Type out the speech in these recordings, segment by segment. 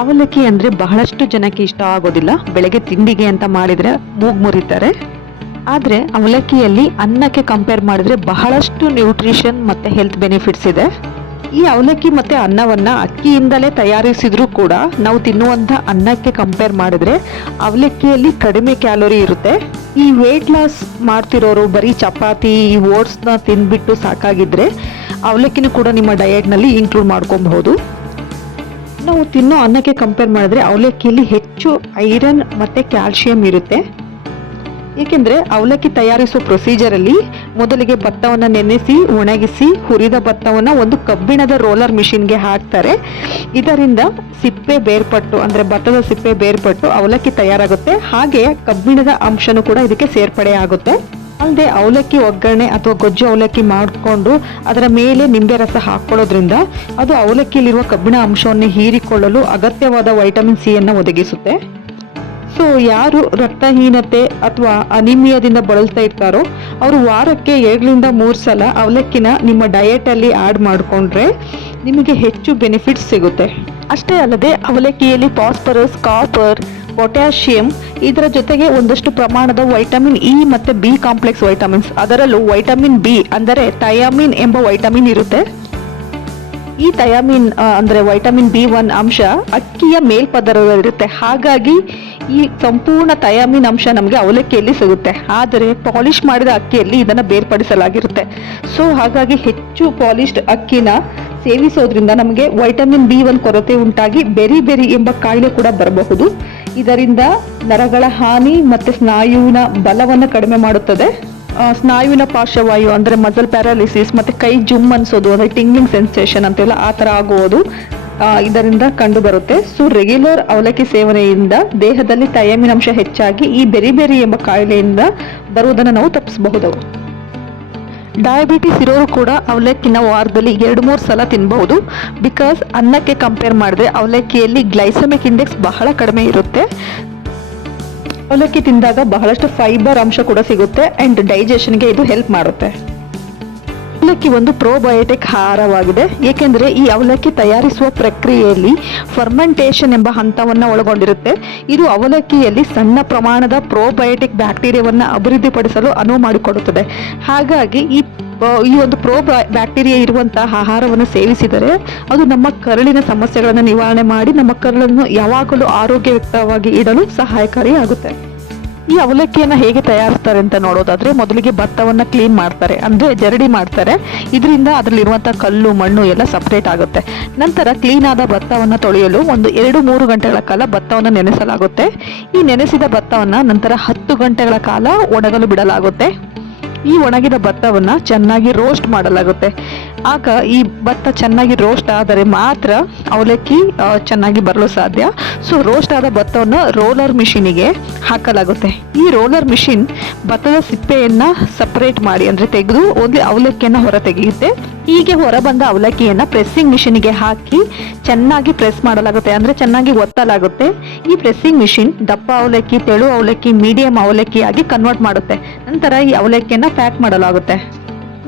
ಅವಲಕ್ಕಿ ಅಂದರೆ ಬಹಳಷ್ಟು ಜನಕ್ಕೆ ಇಷ್ಟ ಆಗೋದಿಲ್ಲ. ಬೆಳಗ್ಗೆ ತಿಂಡಿಗೆ ಅಂತ ಮಾಡಿದರೆ ಮೂಗು ಮುರಿತಾರೆ. ಆದರೆ ಅವಲಕ್ಕಿಯಲ್ಲಿ ಅನ್ನಕ್ಕೆ ಕಂಪೇರ್ ಮಾಡಿದರೆ ಬಹಳಷ್ಟು ನ್ಯೂಟ್ರಿಷನ್ ಮತ್ತು ಹೆಲ್ತ್ ಬೆನಿಫಿಟ್ಸ್ ಇದೆ. ಈ ಅವಲಕ್ಕಿ ಮತ್ತು ಅನ್ನವನ್ನು ಅಕ್ಕಿಯಿಂದಲೇ ತಯಾರಿಸಿದರೂ ಕೂಡ ನಾವು ತಿನ್ನುವಂಥ ಅನ್ನಕ್ಕೆ ಕಂಪೇರ್ ಮಾಡಿದರೆ ಅವಲಕ್ಕಿಯಲ್ಲಿ ಕಡಿಮೆ ಕ್ಯಾಲೋರಿ ಇರುತ್ತೆ. ಈ ವೆಯ್ಟ್ ಲಾಸ್ ಮಾಡ್ತಿರೋರು ಬರೀ ಚಪಾತಿ ಈ ಓಟ್ಸ್ನ ತಿಂದ್ಬಿಟ್ಟು ಸಾಕಾಗಿದ್ದರೆ ಅವಲಕ್ಕಿನೂ ಕೂಡ ನಿಮ್ಮ ಡಯೆಟ್ನಲ್ಲಿ ಇನ್ಕ್ಲೂಡ್ ಮಾಡ್ಕೊಬಹುದು. ನಾವು ತಿನ್ನೋ ಅನ್ನಕ್ಕೆ ಕಂಪೇರ್ ಮಾಡಿದ್ರೆ ಅವಲಕ್ಕಿಯಲ್ಲಿ ಹೆಚ್ಚು ಐರನ್ ಮತ್ತು ಕ್ಯಾಲ್ಶಿಯಂ ಇರುತ್ತೆ. ಏಕೆಂದರೆ ಅವಲಕ್ಕಿ ತಯಾರಿಸುವ ಪ್ರೊಸೀಜರಲ್ಲಿ ಮೊದಲಿಗೆ ಭತ್ತವನ್ನು ನೆನೆಸಿ ಒಣಗಿಸಿ ಹುರಿದ ಭತ್ತವನ್ನು ಒಂದು ಕಬ್ಬಿಣದ ರೋಲರ್ ಮಿಷಿನ್ಗೆ ಹಾಕ್ತಾರೆ. ಇದರಿಂದ ಸಿಪ್ಪೆ ಬೇರ್ಪಟ್ಟು ಅಂದರೆ ಭತ್ತದ ಸಿಪ್ಪೆ ಬೇರ್ಪಟ್ಟು ಅವಲಕ್ಕಿ ತಯಾರಾಗುತ್ತೆ. ಹಾಗೆ ಕಬ್ಬಿಣದ ಅಂಶನೂ ಕೂಡ ಇದಕ್ಕೆ ಸೇರ್ಪಡೆ ಆಗುತ್ತೆ. ಅಲ್ಲದೆ ಅವಲಕ್ಕಿ ಒಗ್ಗರಣೆ ಅಥವಾ ಗೊಜ್ಜು ಅವಲಕ್ಕಿ ಮಾಡಿಕೊಂಡು ಅದರ ಮೇಲೆ ನಿಂಬೆ ರಸ ಹಾಕ್ಕೊಳ್ಳೋದ್ರಿಂದ ಅದು ಅವಲಕ್ಕಿಯಲ್ಲಿರುವ ಕಬ್ಬಿಣ ಅಂಶವನ್ನು ಹೀರಿಕೊಳ್ಳಲು ಅಗತ್ಯವಾದ ವೈಟಮಿನ್ ಸಿ ಅನ್ನು ಒದಗಿಸುತ್ತೆ. ಸೊ ಯಾರು ರಕ್ತಹೀನತೆ ಅಥವಾ ಅನಿಮಿಯಾದಿಂದ ಬಳಲ್ತಾ ಇರ್ತಾರೋ ಅವರು ವಾರಕ್ಕೆ 2-3 ಸಲ ಅವಲಕ್ಕಿನ ನಿಮ್ಮ ಡಯೆಟಲ್ಲಿ ಆ್ಯಡ್ ಮಾಡಿಕೊಂಡ್ರೆ ನಿಮಗೆ ಹೆಚ್ಚು ಬೆನಿಫಿಟ್ಸ್ ಸಿಗುತ್ತೆ. ಅಷ್ಟೇ ಅಲ್ಲದೆ ಅವಲಕ್ಕಿಯಲ್ಲಿ ಫಾಸ್ಫರಸ್, ಕಾಪರ್, ಪೊಟ್ಯಾಷಿಯಂ ಇದರ ಜೊತೆಗೆ ಒಂದಷ್ಟು ಪ್ರಮಾಣದ ವೈಟಮಿನ್ ಇ ಮತ್ತು ಬಿ ಕಾಂಪ್ಲೆಕ್ಸ್ ವೈಟಮಿನ್ಸ್, ಅದರಲ್ಲೂ ವೈಟಮಿನ್ ಬಿ ಅಂದರೆ ಥಯಾಮಿನ್ ಎಂಬ ವೈಟಮಿನ್ ಇರುತ್ತೆ. ಈ ಥಯಾಮಿನ್ ಅಂದರೆ ವೈಟಮಿನ್ B1 ಅಂಶ ಅಕ್ಕಿಯ ಮೇಲ್ಪದರದಲ್ಲಿರುತ್ತೆ. ಹಾಗಾಗಿ ಈ ಸಂಪೂರ್ಣ ಥಯಾಮಿನ್ ಅಂಶ ನಮಗೆ ಅವಲಕ್ಕಿಯಲ್ಲಿ ಸಿಗುತ್ತೆ. ಆದರೆ ಪಾಲಿಶ್ ಮಾಡಿದ ಅಕ್ಕಿಯಲ್ಲಿ ಇದನ್ನು ಬೇರ್ಪಡಿಸಲಾಗಿರುತ್ತೆ. ಸೊ ಹಾಗಾಗಿ ಹೆಚ್ಚು ಪಾಲಿಶ್ಡ್ ಅಕ್ಕಿನ ಸೇವಿಸೋದ್ರಿಂದ ನಮಗೆ ವೈಟಮಿನ್ B1 ಕೊರತೆ ಉಂಟಾಗಿ ಬೆರಿ ಬೆರಿ ಎಂಬ ಕಾಯಿಲೆ ಕೂಡ ಬರಬಹುದು. ಇದರಿಂದ ನರಗಳ ಹಾನಿ ಮತ್ತು ಸ್ನಾಯುವಿನ ಬಲವನ್ನು ಕಡಿಮೆ ಮಾಡುತ್ತದೆ. ಸ್ನಾಯುವಿನ ಪಾರ್ಶ್ವವಾಯು ಅಂದರೆ ಮಸಲ್ ಪ್ಯಾರಾಲಿಸಿಸ್ ಮತ್ತು ಕೈ ಜುಮ್ ಅನ್ಸೋದು ಅಂದರೆ ಟಿಂಗ್ಲಿಂಗ್ ಸೆನ್ಸೇಷನ್ ಅಂತೆಲ್ಲ ಆ ಥರ ಆಗುವುದು ಇದರಿಂದ ಕಂಡು ಬರುತ್ತೆ. ಸೊ ರೆಗ್ಯುಲರ್ ಅವಲಕ್ಕಿ ಸೇವನೆಯಿಂದ ದೇಹದಲ್ಲಿ ಥಯಾಮಿನ್ ಅಂಶ ಹೆಚ್ಚಾಗಿ ಈ ಬೆರಿ ಬೆರಿ ಎಂಬ ಕಾಯಿಲೆಯಿಂದ ಬರುವುದನ್ನು ನಾವು ತಪ್ಪಿಸಬಹುದು. ಡಯಾಬಿಟಿಸ್ ಇರೋರು ಕೂಡ ಅವಲಕ್ಕಿನ ವಾರದಲ್ಲಿ 2-3 ಸಲ ತಿನ್ನಬಹುದು. ಬಿಕಾಸ್ ಅನ್ನಕ್ಕೆ ಕಂಪೇರ್ ಮಾಡಿದ್ರೆ ಅವಲಕ್ಕಿಯಲ್ಲಿ ಗ್ಲೈಸೆಮಿಕ್ ಇಂಡೆಕ್ಸ್ ಬಹಳ ಕಡಿಮೆ ಇರುತ್ತೆ. ಅವಲಕ್ಕಿ ತಿಂದಾಗ ಬಹಳಷ್ಟು ಫೈಬರ್ ಅಂಶ ಕೂಡ ಸಿಗುತ್ತೆ ಆ್ಯಂಡ್ ಡೈಜೆಷನ್ಗೆ ಇದು ಹೆಲ್ಪ್ ಮಾಡುತ್ತೆ. ಅವಲಕ್ಕಿ ಒಂದು ಪ್ರೋಬಯೋಟಿಕ್ ಆಹಾರವಾಗಿದೆ. ಏಕೆಂದರೆ ಈ ಅವಲಕ್ಕಿ ತಯಾರಿಸುವ ಪ್ರಕ್ರಿಯೆಯಲ್ಲಿ ಫರ್ಮೆಂಟೇಷನ್ ಎಂಬ ಹಂತವನ್ನು ಒಳಗೊಂಡಿರುತ್ತೆ. ಇದು ಅವಲಕ್ಕಿಯಲ್ಲಿ ಸಣ್ಣ ಪ್ರಮಾಣದ ಪ್ರೋಬಯೋಟಿಕ್ ಬ್ಯಾಕ್ಟೀರಿಯಾವನ್ನು ಅಭಿವೃದ್ಧಿಪಡಿಸಲು ಅನುವು ಮಾಡಿಕೊಡುತ್ತದೆ. ಹಾಗಾಗಿ ಈ ಒಂದು ಬ್ಯಾಕ್ಟೀರಿಯಾ ಇರುವಂತಹ ಆಹಾರವನ್ನು ಸೇವಿಸಿದರೆ ಅದು ನಮ್ಮ ಕರುಳಿನ ಸಮಸ್ಯೆಗಳನ್ನು ನಿವಾರಣೆ ಮಾಡಿ ನಮ್ಮ ಕರುಳನ್ನು ಯಾವಾಗಲೂ ಆರೋಗ್ಯಯುತವಾಗಿ ಇಡಲು ಸಹಾಯಕಾರಿಯಾಗುತ್ತೆ. ಈ ಅವಲಕ್ಕಿಯನ್ನು ಹೇಗೆ ತಯಾರಿಸ್ತಾರೆ ಅಂತ ನೋಡೋದಾದ್ರೆ ಮೊದಲಿಗೆ ಭತ್ತವನ್ನು ಕ್ಲೀನ್ ಮಾಡ್ತಾರೆ, ಅಂದರೆ ಜರಡಿ ಮಾಡ್ತಾರೆ. ಇದರಿಂದ ಅದರಲ್ಲಿರುವಂಥ ಕಲ್ಲು ಮಣ್ಣು ಎಲ್ಲ ಸಪ್ರೇಟ್ ಆಗುತ್ತೆ. ನಂತರ ಕ್ಲೀನ್ ಆದ ಭತ್ತವನ್ನು ತೊಳೆಯಲು ಒಂದು 2-3 ಗಂಟೆಗಳ ಕಾಲ ಭತ್ತವನ್ನು ನೆನೆಸಲಾಗುತ್ತೆ. ಈ ನೆನೆಸಿದ ಭತ್ತವನ್ನು ನಂತರ 10 ಗಂಟೆಗಳ ಕಾಲ ಒಣಗಲು ಬಿಡಲಾಗುತ್ತೆ. ಈ ಒಣಗಿದ ಭತ್ತವನ್ನು ಚೆನ್ನಾಗಿ ರೋಸ್ಟ್ ಮಾಡಲಾಗುತ್ತೆ. ಆಗ ಈ ಭತ್ತ ಚೆನ್ನಾಗಿ ರೋಸ್ಟ್ ಆದರೆ ಮಾತ್ರ ಅವಲಕ್ಕಿ ಚೆನ್ನಾಗಿ ಬರಲು ಸಾಧ್ಯ. ಸೊ ರೋಸ್ಟ್ ಆದ ಭತ್ತವನ್ನು ರೋಲರ್ ಮಿಷಿನಿಗೆ ಹಾಕಲಾಗುತ್ತೆ. ಈ ರೋಲರ್ ಮಿಷಿನ್ ಭತ್ತದ ಸಿಪ್ಪೆಯನ್ನು ಸಪರೇಟ್ ಮಾಡಿ ಅಂದರೆ ತೆಗೆದು ಓನ್ಲಿ ಅವಲಕ್ಕಿಯನ್ನು ಹೊರ ತೆಗೆಯುತ್ತೆ. ಹೀಗೆ ಹೊರಬಂದ ಅವಲಕ್ಕಿಯನ್ನು ಪ್ರೆಸ್ಸಿಂಗ್ ಮಿಷಿನಿಗೆ ಹಾಕಿ ಚೆನ್ನಾಗಿ ಪ್ರೆಸ್ ಮಾಡಲಾಗುತ್ತೆ, ಅಂದರೆ ಚೆನ್ನಾಗಿ ಒತ್ತಲಾಗುತ್ತೆ. ಈ ಪ್ರೆಸ್ಸಿಂಗ್ ಮಿಷಿನ್ ದಪ್ಪ ಅವಲಕ್ಕಿ, ತೆಳು ಅವಲಕ್ಕಿ, ಮೀಡಿಯಂ ಅವಲಕ್ಕಿಯಾಗಿ ಕನ್ವರ್ಟ್ ಮಾಡುತ್ತೆ. ನಂತರ ಈ ಅವಲಕ್ಕಿಯನ್ನು ಪ್ಯಾಕ್ ಮಾಡಲಾಗುತ್ತೆ.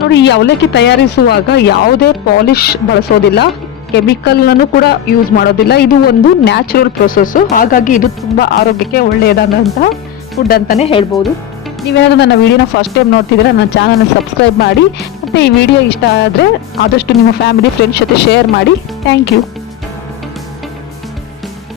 ನೋಡಿ, ಈ ಅವಲಕ್ಕಿ ತಯಾರಿಸುವಾಗ ಯಾವುದೇ ಪಾಲಿಶ್ ಬಳಸೋದಿಲ್ಲ, ಕೆಮಿಕಲ್ನೂ ಕೂಡ ಯೂಸ್ ಮಾಡೋದಿಲ್ಲ. ಇದು ಒಂದು ನ್ಯಾಚುರಲ್ ಪ್ರೊಸೆಸ್ಸು. ಹಾಗಾಗಿ ಇದು ತುಂಬ ಆರೋಗ್ಯಕ್ಕೆ ಒಳ್ಳೆಯದಾದಂತಹ ಫುಡ್ ಅಂತಲೇ ಹೇಳ್ಬೋದು. ನೀವೇನಾದರೂ ನನ್ನ ವಿಡಿಯೋನ ಫಸ್ಟ್ ಟೈಮ್ ನೋಡ್ತಿದ್ರೆ ನನ್ನ ಚಾನಲ್ನ ಸಬ್ಸ್ಕ್ರೈಬ್ ಮಾಡಿ. ಮತ್ತು ಈ ವಿಡಿಯೋ ಇಷ್ಟ ಆದರೆ ಆದಷ್ಟು ನಿಮ್ಮ ಫ್ಯಾಮಿಲಿ ಫ್ರೆಂಡ್ಸ್ ಜೊತೆ ಶೇರ್ ಮಾಡಿ. Thank you.